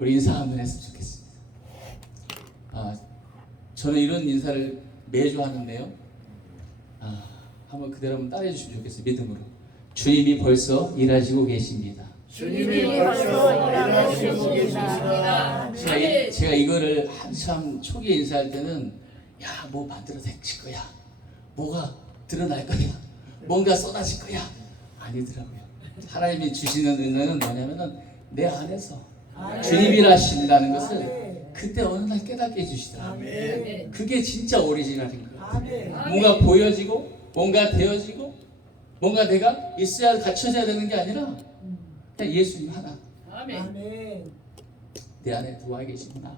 우리 인사 한번 했으면 좋겠습니다. 저는 이런 인사를 매주 하는데요. 한번 그대로 한번 따라해 주시면 좋겠어요. 믿음으로. 주님이 벌써 일하시고 계십니다. 주님이 벌써 일하시고 계십니다. 제가 이거를 한참 초기에 인사할 때는 뭐 만들어낼 거야, 뭐가 드러날 거야, 뭔가 쏟아질 거야. 아니더라고요. 하나님이 주시는 은혜는 뭐냐면은 내 안에서 주님이 일하신다는 것을 그때 어느 날 깨닫게 해주시더라고요. 그게 진짜 오리지널인 거예요. 뭔가 보여지고 뭔가 되어지고 뭔가 내가 있어야 갖춰져야 되는 게 아니라 그냥 예수님 하나. 내 안에 들어와 계시구나.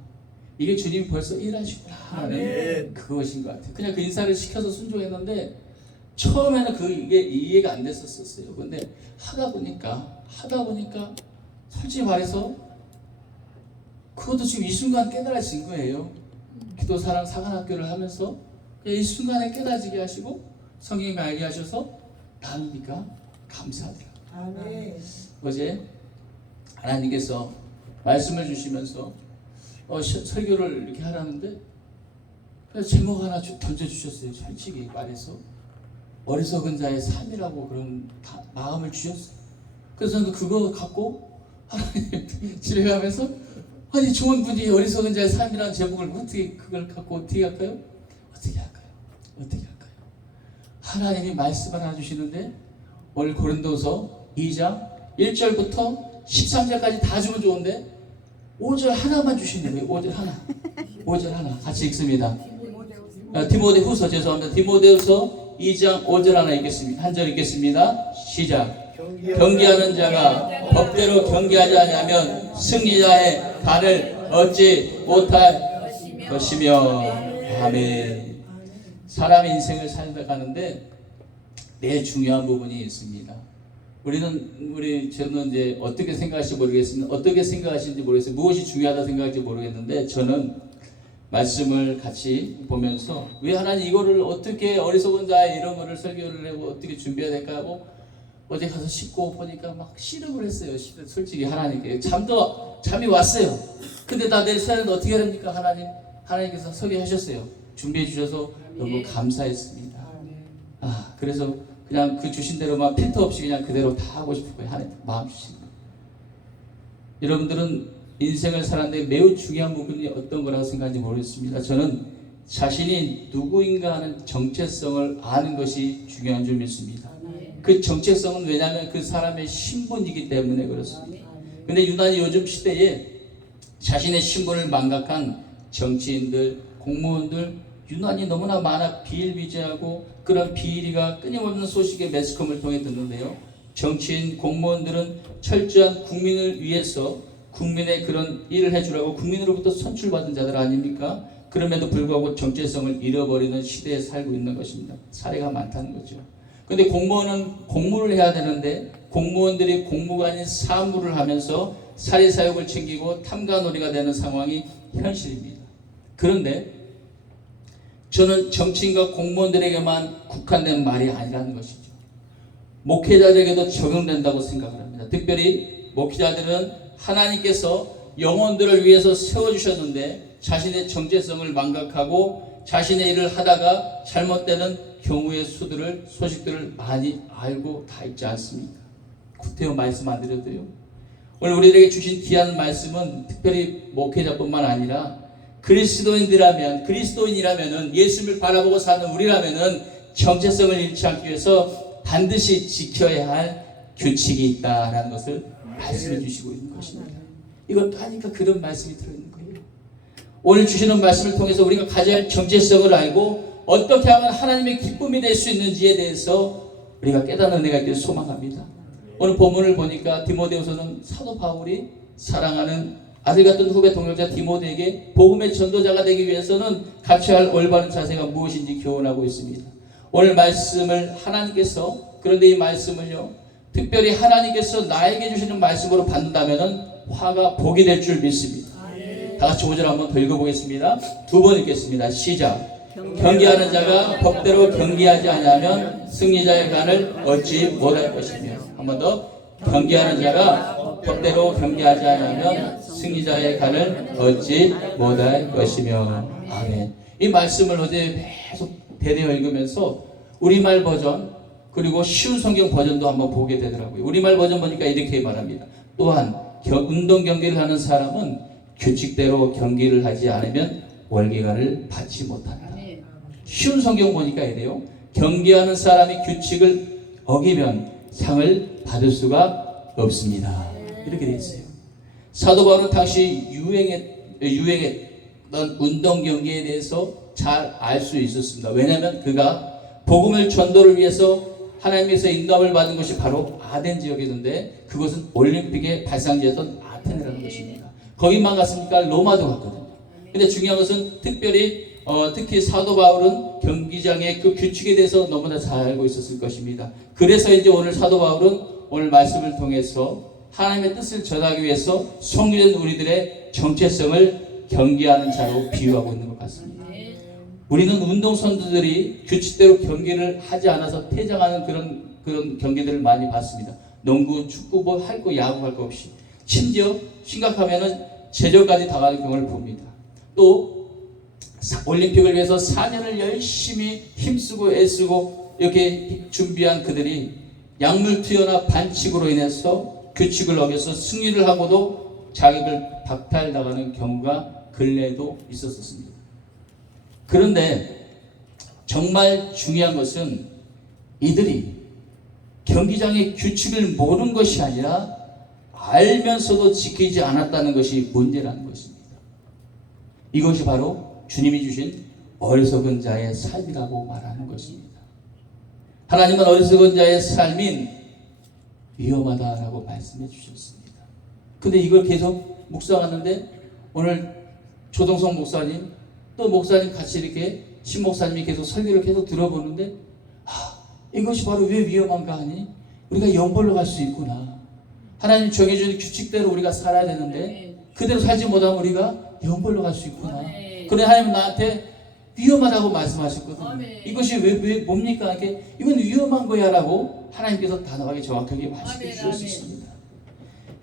이게 주님이 벌써 일하시구나 하는 그것인 것 같아요. 그냥 그 인사를 시켜서 순종했는데 처음에는 그게 이해가 안 됐었어요. 근데 하다 보니까 솔직히 말해서 그것도 지금 이 순간 깨달아진 거예요. 기도 사랑 사관학교를 하면서 이 순간에 깨달아지게 하시고 성경에 알게 하셔서 나누니까 감사하더라고요. 어제 하나님께서 말씀을 주시면서 설교를 이렇게 하라는데 그래서 제목 하나 던져주셨어요. 솔직히 말해서 어리석은 자의 삶이라고 그런 마음을 주셨어요. 그래서 저는 그거 갖고 하나님 집에 가면서 아니 좋은 분이 어리석은 자의 삶이라는 제목을 그걸 갖고 어떻게 할까요? 하나님이 말씀을 하나 주시는데 오늘 고린도서 2장 1절부터 13절까지 다 주면 좋은데 5절 하나만 주시는 거예요. 5절 하나 같이 읽습니다. 디모데후서 죄송합니다. 디모데후서 2장 5절 하나 읽겠습니다. 한 절 읽겠습니다. 시작. 경계하는 자가 법대로 경계하지 않으면 승리자의 간을 얻지 못할 것이며. 아멘. 사람 인생을 살아가는데 매일 중요한 부분이 있습니다. 저는 이제 어떻게 생각하시는지 모르겠어요. 무엇이 중요하다 생각할지 모르겠는데 저는 말씀을 같이 보면서 왜 하나님 이거를 어떻게 어리석은 자의 이런 거를 설교를 하고 어떻게 준비해야 될까 하고 어제 가서 씻고 보니까 막 씨름을 했어요. 솔직히 하나님께 잠이 왔어요. 근데 나 내일 사연은 어떻게 해야 됩니까? 하나님께서 설교하셨어요. 준비해 주셔서 너무 감사했습니다. 그래서 그냥 그 주신 대로만 필터 없이 그냥 그대로 다 하고 싶은 거예요. 하나님 마음 주신 거예요. 여러분들은 인생을 살았는데 매우 중요한 부분이 어떤 거라고 생각하는지 모르겠습니다. 저는 자신이 누구인가 하는 정체성을 아는 것이 중요한 줄 믿습니다. 그 정체성은 왜냐하면 그 사람의 신분이기 때문에 그렇습니다. 근데 유난히 요즘 시대에 자신의 신분을 망각한 정치인들, 공무원들 유난히 너무나 많아 비일비재하고 그런 비일이가 끊임없는 소식의 매스컴을 통해 듣는데요. 정치인, 공무원들은 철저한 국민을 위해서 국민의 그런 일을 해주라고 국민으로부터 선출받은 자들 아닙니까? 그럼에도 불구하고 정체성을 잃어버리는 시대에 살고 있는 것입니다. 사례가 많다는 거죠. 근데 공무원은 공무를 해야 되는데 공무원들이 공무가 아닌 사무를 하면서 사리사욕을 챙기고 탐관오리가 되는 상황이 현실입니다. 그런데 저는 정치인과 공무원들에게만 국한된 말이 아니라는 것이죠. 목회자들에게도 적용된다고 생각을 합니다. 특별히 목회자들은 하나님께서 영혼들을 위해서 세워주셨는데 자신의 정체성을 망각하고 자신의 일을 하다가 잘못되는 경우의 소식들을 많이 알고 다 있지 않습니까? 구태여 말씀 안 드려도요. 오늘 우리에게 주신 귀한 말씀은 특별히 목회자뿐만 아니라 그리스도인이라면은 예수님을 바라보고 사는 우리라면은 정체성을 잃지 않기 위해서 반드시 지켜야 할 규칙이 있다라는 것을 말씀해 주시고 있는 것입니다. 이걸 하니까 그런 말씀이 들어있는 거예요. 오늘 주시는 말씀을 통해서 우리가 가져야 할 정체성을 알고 어떻게 하면 하나님의 기쁨이 될 수 있는지에 대해서 우리가 깨닫는 은혜가 있기를 소망합니다. 오늘 본문을 보니까 디모데후서는 사도 바울이 사랑하는 아들 같은 후배 동역자 디모데에게 복음의 전도자가 되기 위해서는 갖춰야 할 올바른 자세가 무엇인지 교훈하고 있습니다. 오늘 말씀을 하나님께서 그런데 이 말씀을요 특별히 하나님께서 나에게 주시는 말씀으로 받는다면 화가 복이 될 줄 믿습니다. 다 같이 5절 한번 더 읽어보겠습니다. 두 번 읽겠습니다. 시작. 경계하는 자가 법대로 경계하지 아니하면 승리자의 간을 얻지 못할 것이며. 한 번 더. 경계하는 자가 법대로 경계하지 않으면 승리자의 간을 얻지 못할 것이며. 아멘. 이 말씀을 어제 계속 대대어 읽으면서 우리말 버전 그리고 쉬운 성경 버전도 한번 보게 되더라고요. 우리말 버전 보니까 이렇게 말합니다. 또한 운동 경기를 하는 사람은 규칙대로 경기를 하지 않으면 월계관을 받지 못한다. 쉬운 성경 보니까 이래요. 경기하는 사람이 규칙을 어기면 상을 받을 수가 없습니다. 이렇게 되어 있어요. 사도 바울은 당시 유행했던 운동 경기에 대해서 잘 알 수 있었습니다. 왜냐하면 그가 복음을 전도를 위해서 하나님께서 인도함을 받은 것이 바로 아덴 지역이었는데 그것은 올림픽의 발상지였던 아테네라는 것입니다. 거기만 갔습니까? 로마도 갔거든요. 근데 중요한 것은 특히 사도 바울은 경기장의 그 규칙에 대해서 너무나 잘 알고 있었을 것입니다. 그래서 이제 오늘 사도 바울은 오늘 말씀을 통해서 하나님의 뜻을 전하기 위해서 성도된 우리들의 정체성을 경계하는 자로 비유하고 있는 것 같습니다. 우리는 운동선수들이 규칙대로 경기를 하지 않아서 퇴장하는 그런 경기들을 많이 봤습니다. 농구, 축구, 뭐 할 거, 야구 할 거 없이. 심지어 심각하면은 제절까지 당하는 경우를 봅니다. 또 올림픽을 위해서 4년을 열심히 힘쓰고 애쓰고 이렇게 준비한 그들이 약물투여나 반칙으로 인해서 규칙을 어겨서 승리를 하고도 자격을 박탈당하는 경우가 근래에도 있었습니다. 그런데 정말 중요한 것은 이들이 경기장의 규칙을 모르는 것이 아니라 알면서도 지키지 않았다는 것이 문제라는 것입니다. 이것이 바로 주님이 주신 어리석은 자의 삶이라고 말하는 것입니다. 하나님은 어리석은 자의 삶인 위험하다라고 말씀해 주셨습니다. 근데 이걸 계속 묵상하는데 오늘 조동성 목사님 또 목사님 같이 이렇게 신목사님이 계속 설교를 계속 들어보는데 이것이 바로 왜 위험한가 하니 우리가 영벌로 갈 수 있구나. 하나님 정해준 규칙대로 우리가 살아야 되는데 그대로 살지 못하면 우리가 영벌로 갈 수 있구나. 그런데 하나님은 나한테 위험하다고 말씀하셨거든요. 이것이 왜 뭡니까? 이건 위험한 거야 라고 하나님께서 단호하게 정확하게 말씀해 주셨습니다.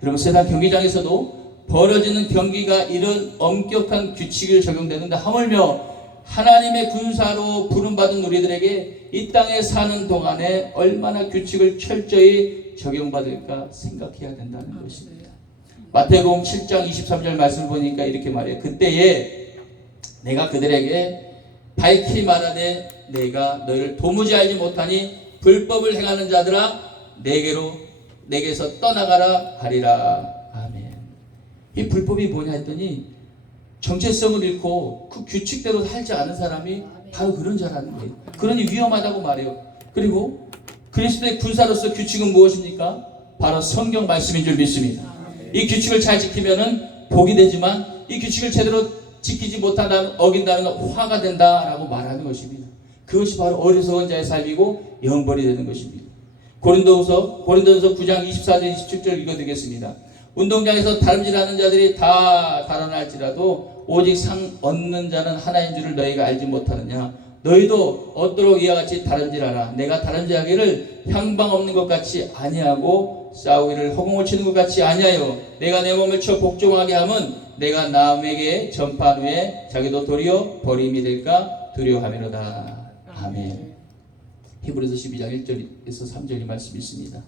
여러분 세상 경기장에서도 벌어지는 경기가 이런 엄격한 규칙을 적용되는데 하물며 하나님의 군사로 부름받은 우리들에게 이 땅에 사는 동안에 얼마나 규칙을 철저히 적용받을까 생각해야 된다는 것입니다. 마태복음 7장 23절 말씀을 보니까 이렇게 말해요. 그때에 내가 그들에게 밝히 말하되 내가 너를 도무지 알지 못하니 불법을 행하는 자들아 내게서 떠나가라 하리라. 아멘. 이 불법이 뭐냐 했더니 정체성을 잃고 그 규칙대로 살지 않은 사람이 바로 그런 자라는 거예요. 그러니 위험하다고 말해요. 그리고 그리스도의 군사로서 규칙은 무엇입니까? 바로 성경 말씀인 줄 믿습니다. 이 규칙을 잘 지키면은 복이 되지만 이 규칙을 제대로 지키지 못한다면 어긴다면 화가 된다라고 말하는 것입니다. 그것이 바로 어리석은 자의 삶이고 영벌이 되는 것입니다. 고린도서 9장 24절 27절 읽어드리겠습니다. 운동장에서 다름질하는 자들이 다 달아날지라도 오직 상 얻는 자는 하나인 줄을 너희가 알지 못하느냐. 너희도 얻도록 이와 같이 다름질하라. 내가 다름질하기를 향방 없는 것 같이 아니하고 싸우기를 허공을 치는 것 같이 아니하여 내가 내 몸을 쳐 복종하게 함은 내가 남에게 전파한 후에 자기도 도리어 버림이 될까 두려워하미로다. 아멘. 히브리서 12장 1절에서 3절의 말씀이 있습니다.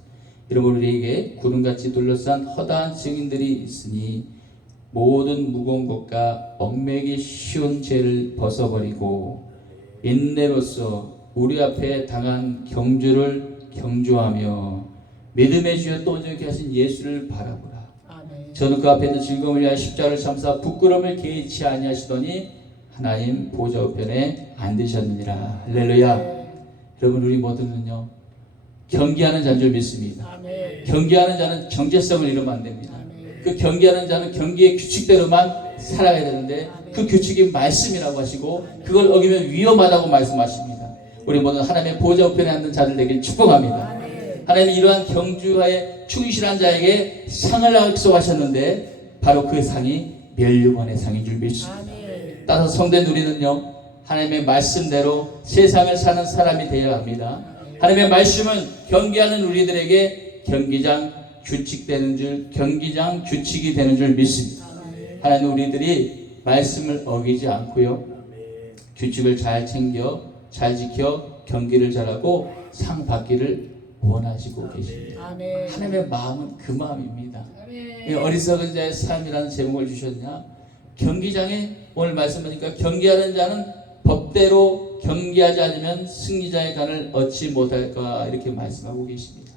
여러분 우리에게 구름같이 둘러싼 허다한 증인들이 있으니 모든 무거운 것과 얽매기 쉬운 죄를 벗어버리고 인내로서 우리 앞에 당한 경주를 경주하며 믿음의 주여 또 온전히 하신 예수를 바라보라. 아멘. 저는 그 앞에 있는 즐거움을 위하여 십자가를 참사 부끄러움을 개의치 아니하시더니 하나님 보좌 우편에 앉으셨느니라. 할렐루야. 여러분 우리 모두는요 경기하는 자인 줄 믿습니다. 아멘. 경기하는 자는 정체성을 잃으면 안 됩니다. 아멘. 그 경기하는 자는 경기의 규칙대로만 살아야 되는데 아멘. 그 규칙이 말씀이라고 하시고 아멘. 그걸 어기면 위험하다고 말씀하십니다. 우리 모두 하나님의 보좌 우편에 앉는 자들 되길 축복합니다. 아멘. 하나님이 이러한 경주하에 충실한 자에게 상을 약속하셨는데 바로 그 상이 멸류관의 상인 줄 믿습니다. 아멘. 따라서 성된 우리는요 하나님의 말씀대로 세상을 사는 사람이 되어야 합니다. 하나님의 말씀은 경기하는 우리들에게 경기장 규칙되는 줄, 경기장 규칙이 되는 줄 믿습니다. 하나님, 우리들이 말씀을 어기지 않고요, 규칙을 잘 챙겨 잘 지켜 경기를 잘하고 상 받기를 원하시고 계십니다. 하나님의 마음은 그 마음입니다. 어리석은 자의 삶이라는 제목을 주셨냐? 경기장에 오늘 말씀하니까 경기하는 자는 법대로 경기하지 않으면 승리자의 간을 얻지 못할까, 이렇게 말씀하고 계십니다.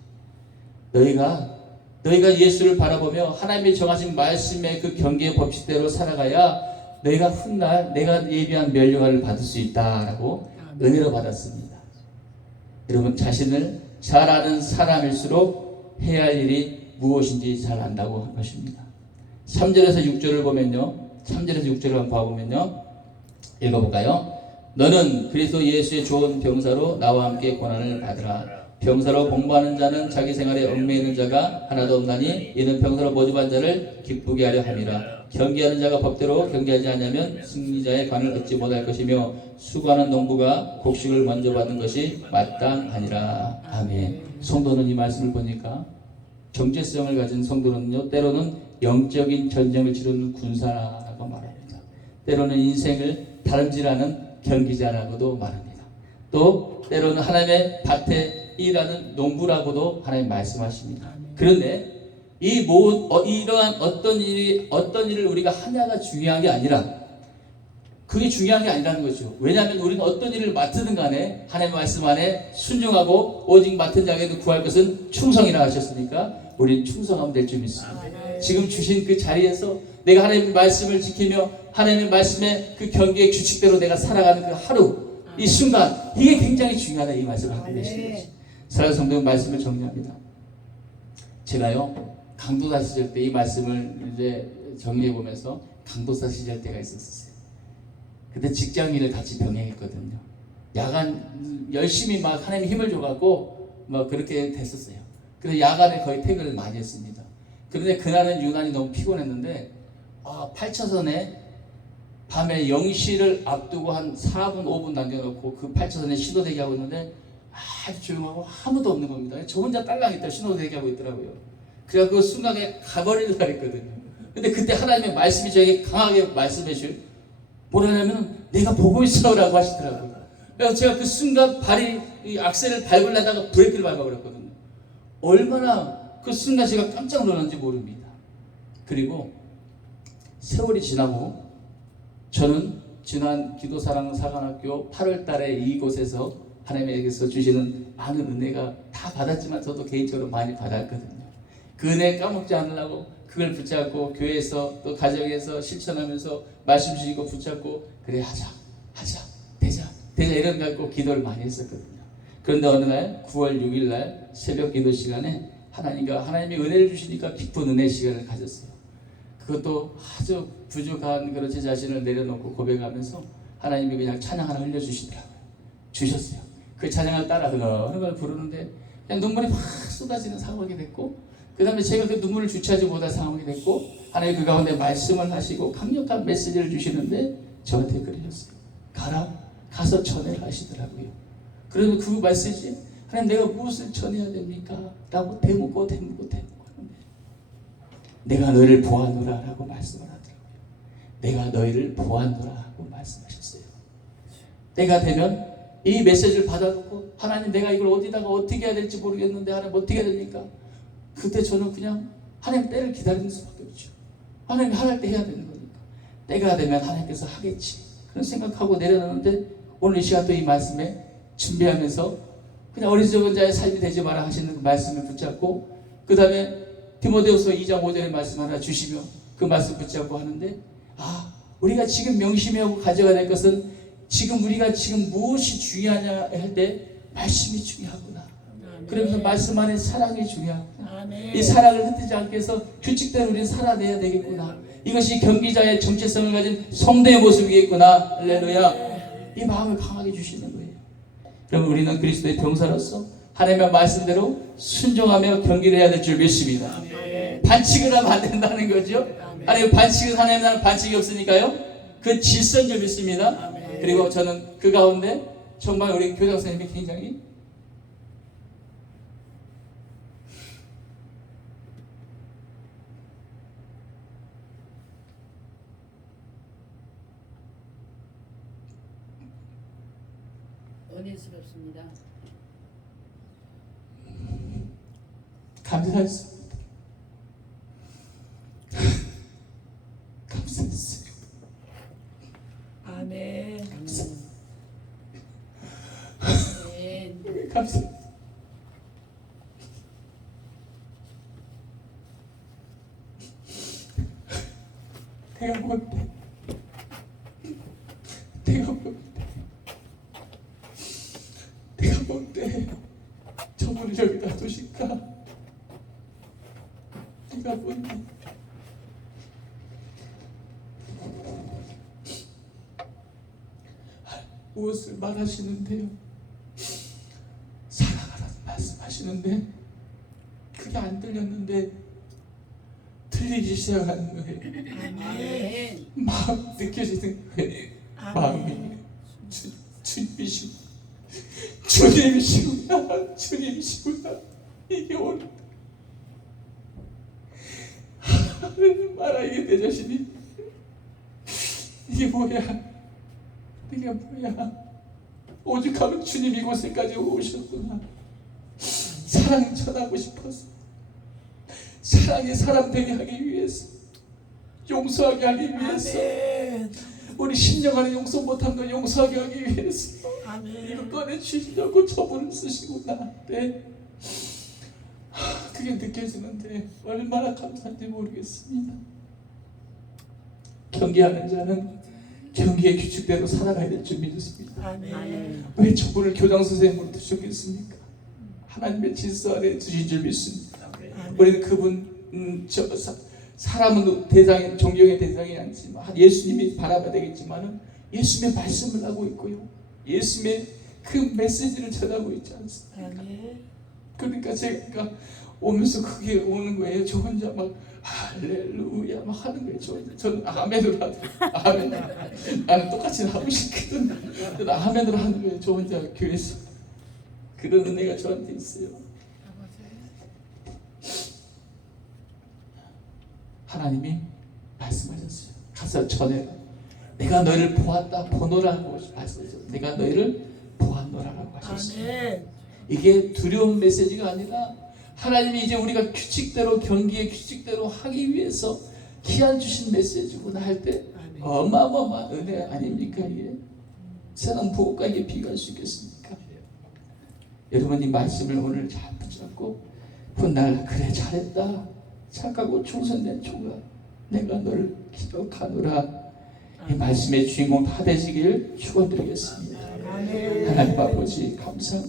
너희가 예수를 바라보며 하나님이 정하신 말씀의 그 경계의 법칙대로 살아가야 너희가 훗날 내가 예비한 멸류관을 받을 수 있다라고 은혜로 받았습니다. 여러분, 자신을 잘 아는 사람일수록 해야 할 일이 무엇인지 잘 안다고 한 것입니다. 3절에서 6절을 보면요, 3절에서 6절을 한번 봐보면요, 읽어볼까요? 너는 그리스도 예수의 좋은 병사로 나와 함께 고난을 받으라. 병사로 복무하는 자는 자기 생활에 얽매이는 자가 하나도 없나니 이는 병사로 모집한 자를 기쁘게 하려 함이라. 경기하는 자가 법대로 경기하지 않으면 승리자의 관을 얻지 못할 것이며 수고하는 농부가 곡식을 먼저 받는 것이 마땅하니라. 아멘. 성도는 이 말씀을 보니까 정체성을 가진 성도는요, 때로는 영적인 전쟁을 치르는 군사라고 말합니다. 때로는 인생을 다름질하는 경기자라고도 말합니다. 또 때로는 하나님의 밭에 일하는 농부라고도 하나님 말씀하십니다. 그런데 이러한 어떤 일을 우리가 하냐가 중요한 게 아니라, 그게 중요한 게 아니라는 거죠. 왜냐하면 우리는 어떤 일을 맡든 간에 하나님의 말씀 안에 순종하고 오직 맡은 자에게도 구할 것은 충성이라 하셨으니까 우리는 충성하면 될 줄 믿습니다. 지금 주신 그 자리에서 내가 하나님의 말씀을 지키며 하나님의 말씀의 그 경계의 규칙대로 내가 살아가는 그 하루, 이 순간, 이게 굉장히 중요하다, 이 말씀을 하고 계시는 것이. 사랑하는 성도님, 말씀을 정리합니다. 제가요, 강도사 시절 때 이 말씀을 이제 정리해 보면서 강도사 시절 때가 있었어요. 그때 직장인을 같이 병행했거든요. 야간 열심히 막 하나님 힘을 줘갖고 막 그렇게 됐었어요. 그래서 야간에 거의 퇴근을 많이 했습니다. 그런데 그날은 유난히 너무 피곤했는데 8차선에 밤에 0시를 앞두고 한 4분 5분 남겨놓고 그 8차선에 신호대기 하고 있는데 아주 조용하고 아무도 없는 겁니다. 저 혼자 딸랑 있다 신호대기 하고 있더라고요. 그래서 그 순간에 가버리려고 했거든요. 근데 그때 하나님의 말씀이 저에게 강하게 말씀해 주신, 뭐라냐면 내가 보고 있어라고 하시더라고요. 그래서 제가 그 순간 이 악셀을 밟으려다가 브레이크를 밟아버렸거든요. 얼마나 그 순간 제가 깜짝 놀랐는지 모릅니다. 그리고 세월이 지나고 저는 지난 기도사랑 사관학교 8월 달에 이곳에서 하나님에게서 주시는 많은 은혜가 다 받았지만 저도 개인적으로 많이 받았거든요. 그 은혜 까먹지 않으려고 그걸 붙잡고 교회에서 또 가정에서 실천하면서 말씀 주시고 붙잡고, 그래 하자 되자 이런 갖고 기도를 많이 했었거든요. 그런데 어느 날 9월 6일 날 새벽 기도 시간에 하나님이 은혜를 주시니까 기쁜 은혜 시간을 가졌어요. 그것도 아주 부족한 그런 제 자신을 내려놓고 고백하면서 하나님이 그냥 찬양 하나 흘려주시더라고요. 주셨어요. 그 찬양을 따라 흐얼흐얼 부르는데 그냥 눈물이 확 쏟아지는 상황이 됐고, 그 다음에 제가 그 눈물을 주체하지 못할 상황이 됐고, 하나님 그 가운데 말씀을 하시고 강력한 메시지를 주시는데 저한테 그러셨어요. 가서 전해를 하시더라고요. 그러면 그 메시지, 하나님 내가 무엇을 전해야 됩니까? 라고 대묻고 하는데, 내가 너희를 보아노라 라고 말씀을 하더라고요. 내가 너희를 보아노라 하고 말씀하셨어요. 때가 되면 이 메시지를 받아놓고, 하나님 내가 이걸 어디다가 어떻게 해야 될지 모르겠는데 하나님 어떻게 해야 됩니까? 그때 저는 그냥 하나님 때를 기다리는 수밖에 없죠. 하나님 하랄 때 해야 되는 거니까 때가 되면 하나님께서 하겠지, 그런 생각하고 내려놨는데, 오늘 이 시간 또 이 말씀에 준비하면서 그냥 어리석은 자의 삶이 되지 마라 하시는 그 말씀을 붙잡고, 그 다음에 디모데후서 2장 5절의 말씀 하나 주시며 그 말씀 붙잡고 하는데, 우리가 지금 명심하고 가져가야 될 것은 우리가 지금 무엇이 중요하냐 할 때 말씀이 중요하구나. 그러면서 말씀 안에 사랑이 중요하구나. 이 사랑을 흩뜨지 않게 해서 규칙대로 우리는 살아내야 되겠구나. 이것이 경기자의 정체성을 가진 성도의 모습이겠구나. 할렐루야. 이 마음을 강하게 주시는 거예요. 그러면 우리는 그리스도의 병사로서 하나님의 말씀대로 순종하며 경기를 해야 될 줄 믿습니다. 반칙을 하면 안 된다는 거죠. 아니, 반칙은 하나님 나라는 반칙이 없으니까요. 그 질서인 줄 믿습니다. 그리고 저는 그 가운데 정말 우리 교장 선생님이 굉장히 은혜스럽습니다. 감사했습니다. 감사했어요. 아멘. 아멘. 감사. 내가 뭔데? 내가 뭔데? 내가 뭔데? 저분을 여기다 두실까? 내가 뭔데? 무엇을 말하시는데요? 사랑하라는 말씀하시는데 그게 안 들렸는데 들리기 시작하는 거예요. 아멘. 마음 느껴지는 거예요. 마음이 주님이시구나. 주님이시구나. 주님이시구나. 이게 오늘 하나님 말하게 내 자신이 이게 뭐야? 이게 뭐야? 오죽하면 주님 이곳에까지 오셨구나. 사랑 전하고 싶어서, 사랑의 사람 되게 하기 위해서, 용서하게 하기 위해서, 아멘. 우리 10년 안에 용서 못한 거 용서하게 하기 위해서 아멘. 이거 꺼내주시려고 저분을 쓰시구나. 네. 그게 느껴지는데 얼마나 감사한지 모르겠습니다. 경계하는 자는 경계의 규칙대로 살아가야 될 줄 믿습니다. 아멘. 왜 저분을 교장 선생님으로 두셨겠습니까? 하나님의 질서 아래 두신 줄 믿습니다. 우리는 그분 사람은 대상이 존경의 대상이 아니지만 예수님이 바라봐야 되겠지만은 예수님의 말씀을 하고 있고요. 예수님의 그 메시지를 전하고 있지 않습니까? 아멘. 그러니까 제가 오면서 그게 오는 거예요. 저 혼자 막 할렐루야 막 하는 거예요. 저는 아멘으로 하더라고요. 아멘. 나는 똑같이 하고 싶거든. 저는 아멘으로 하는 거예요. 저 혼자 교회에서. 그런 은혜가 저한테 있어요. 하나님이 말씀하셨어요. 가서 전해라. 내가 너희를 보았다 보노라고 말씀하셨어요. 내가 너희를 보았노라라고 하셨어요. 아멘. 이게 두려운 메시지가 아니라 하나님이 이제 우리가 규칙대로 경기의 규칙대로 하기 위해서 기한 주신 메시지구나 할 때 어마어마한 은혜 아닙니까? 이게 세상 부고가 이게 비교할 수 있겠습니까? 여러분 이 말씀을 오늘 잘 붙잡고 훗날 그래 잘했다 착하고 충성된 종아 내가 너를 기억하노라 이 말씀의 주인공 다 되시길 축원드리겠습니다. 아멘. 하나님 아버지 감사합니다.